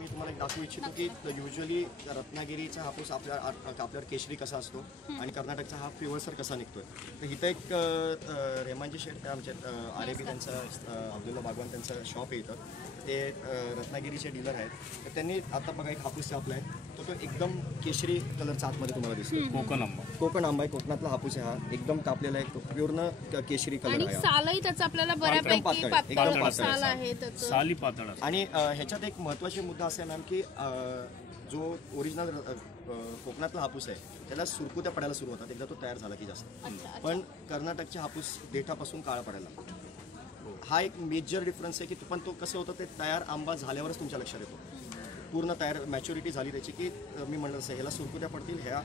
मी तुम्हाला एक दाखवू इच्छितो की युजली रत्नागिरीचा हापूस आपल्या आपल्यावर केशरी कसा असतो आणि कर्नाटकचा हा पिवळसर कसा निघतोय? तर इथं एक रेमांजी शेठ आमचे आर ए बी त्यांचं अब्दुल्ला बागवान त्यांचं शॉप आहे इथं. ते रत्नागिरीचे डीलर आहेत. तर त्यांनी आता बघा एक हापूस छापला आहे तर तो एकदम केशरी कलरचा आतमध्ये तुम्हाला दिसतो. कोकण आंबा. कोकण आंबा आहे कोकणातला हापूस आहे हा. एकदम कापलेला आहे तो पूर्ण केशरी कलर आणि आहे हा. सालही त्याचं आपल्याला बऱ्यापैकी पातळ एकदम पातळ साल आहे. त्याचं. साली पातळ असते. आणि अ, ह्याच्यात एक महत्त्वाची मुद्दा असा आहे मॅम की अ, जो ओरिजिनल कोकणातला हापूस आहे त्याला सुरकुत्या पडायला सुरू होतात. एकदा तो तयार झाला की जास्त. अच्छा पण कर्नाटकचे हापूस देठापासून काळा पडायला लागतो. हा एक मेजर डिफरन्स आहे की पण तो कसं होतं ते तयार आंबा झाल्यावरच तुमच्या लक्षात येतो. पूर्ण तयार मॅच्युरिटी झाली त्याची की मी म्हणलं तसं ह्याला सुरकुत्या पडतील ह्या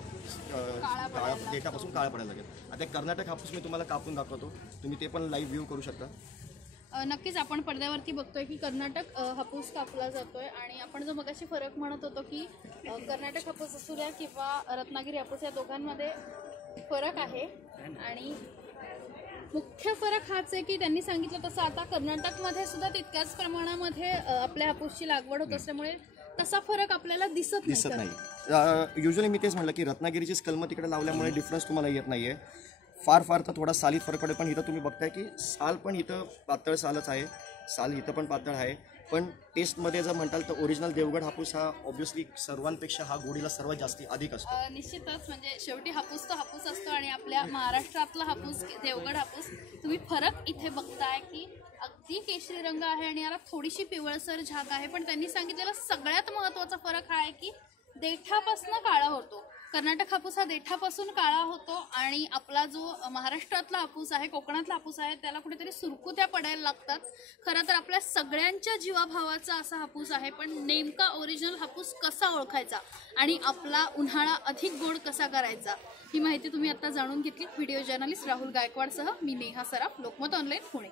काळा देठापासून काळा पडायला लागेल. आता कर्नाटक हापूस मी तुम्हाला कापून दाखवतो. तुम्ही ते पण लाईव्ह व्ह्यू करू शकता. नक्कीच आपण पडद्यावरती बघतोय की कर्नाटक हापूस कापला जातोय आणि आपण जो मगाशी फरक म्हणत होतो की कर्नाटक हापूस असू द्या किंवा रत्नागिरी हापूस या दोघांमध्ये फरक आहे. आणि मुख्य फरक हाच आहे की त्यांनी सांगितलं तसं आता कर्नाटकमध्ये सुद्धा तितक्याच प्रमाणामध्ये आपल्या हापूसची लागवड होत असल्यामुळे तसा फरक आपल्याला दिसत दिसत नाही. नाही युजली मी तेच म्हटलं की रत्नागिरीची स्कल्म तिकडे लावल्यामुळे डिफरन्स तुम्हाला येत नाहीये. फार फार तर थोडा सालीत फरक पडेल पण इथं तुम्ही बघताय की साल पण इथं पातळ सालच आहे. साल इथं पण पातळ आहे. पण टेस्टमध्ये जर म्हणताल तर ओरिजिनल देवगड हापूस हा ऑब्व्हियसली सर्वांपेक्षा हा गोडीला सर्वात जास्ती अधिक असतो. निश्चितच. म्हणजे शेवटी हापूस तो हापूस असतो आणि आपल्या महाराष्ट्रातला हापूस देवगड हापूस तुम्ही फरक इथे बघताय की अगदी केशरी रंग आहे आणि याला थोडीशी पिवळसर झाक आहे. पण त्यांनी सांगितलेला सगळ्यात महत्त्वाचा फरक हा आहे की देठापासून काळा होतो. कर्नाटक हापूस हा देठापासून काळा होतो आणि आपला जो महाराष्ट्रातला हापूस आहे कोकणातला हापूस आहे त्याला कुठेतरी सुरकुत्या पडायला लागतात. खरं तर आपल्या सगळ्यांच्या जीवाभावाचा असा हापूस आहे पण नेमका ओरिजिनल हापूस कसा ओळखायचा आणि आपला उन्हाळा अधिक गोड कसा करायचा ही माहिती तुम्ही आता जाणून घेतली. व्हिडिओ जर्नलिस्ट राहुल गायकवाडसह मी नेहा सराफ लोकमत ऑनलाईन पुणे.